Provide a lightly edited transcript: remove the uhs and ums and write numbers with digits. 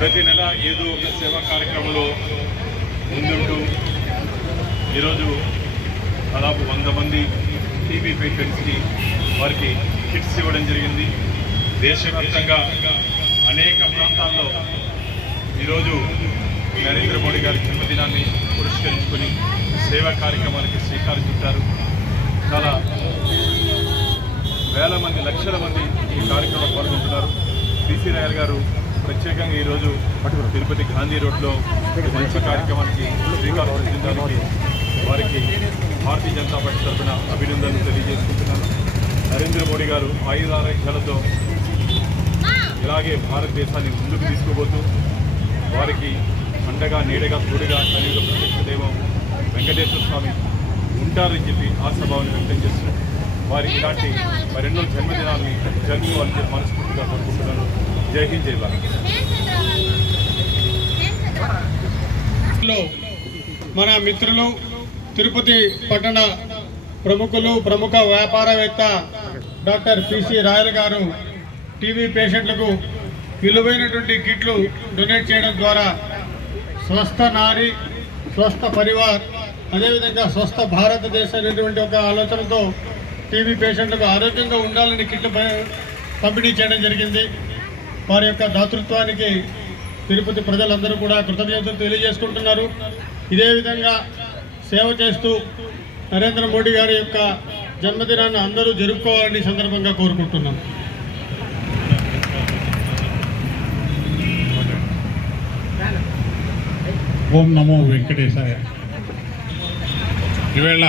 ప్రతి నెల ఏదో ఒక సేవా కార్యక్రమంలో ముందుంటూ ఈరోజు దాదాపు 100 మంది టీబీ పేషెంట్స్కి వారికి కిట్స్ ఇవ్వడం జరిగింది. దేశవ్యాప్తంగా అనేక ప్రాంతాల్లో ఈరోజు నరేంద్ర మోడీ గారి జన్మదినాన్ని పురస్కరించుకొని సేవా కార్యక్రమానికి శ్రీకారం చుట్టారు. చాలా వేల మంది, లక్షల మంది ఈ కార్యక్రమంలో పాల్గొంటున్నారు. పిసి రాయల్ గారు ప్రత్యేకంగా ఈరోజు తిరుపతి గాంధీ రోడ్లో మంచి కార్యక్రమానికి శ్రీకారం చుట్టడానికి వారికి భారతీయ జనతా పార్టీ తరఫున అభినందనలు తెలియజేసుకుంటున్నాను. నరేంద్ర మోడీ గారు ఆయురారోగ్యాలతో ఇలాగే భారతదేశాన్ని ముందుకు తీసుకుపోతూ వారికి అండగా, నీడగా, తోడుగా కలియుగ ప్రత్యక్ష దైవం వెంకటేశ్వర స్వామి ఉంటారని చెప్పి ఆశాభావాన్ని వ్యక్తం చేస్తూ వారికి ఇలాంటి మరెన్నో జన్మదినాలని జరుపుకోవాలని చెప్పి మనస్ఫూర్తిగా కోరుకుంటున్నాను. జై హింద్, జై భారత్. మన మిత్రులు తిరుపతి పట్టణ ప్రముఖులు, ప్రముఖ వ్యాపారవేత్త డాక్టర్ పిసి రాయల్ గారు టీబీ పేషెంట్లకు విలువైనటువంటి కిట్లు డొనేట్ చేయడం ద్వారా స్వస్థ నారి, స్వస్థ పరివార్, అదేవిధంగా స్వస్థ భారతదేశం అనేటువంటి ఒక ఆలోచనతో టీబీ పేషెంట్లకు ఆరోగ్యంగా ఉండాలని కిట్లు పంపిణీ చేయడం జరిగింది. వారి యొక్క దాతృత్వానికి తిరుపతి ప్రజలందరూ కూడా కృతజ్ఞతలు తెలియజేసుకుంటున్నారు. ఇదే విధంగా సేవ చేస్తూ నరేంద్ర మోడీ గారి యొక్క జన్మదినాన్ని అందరూ జరుపుకోవాలని సందర్భంగా కోరుకుంటున్నాం. ఓం నమో వెంకటేశాయ. ఈవేళ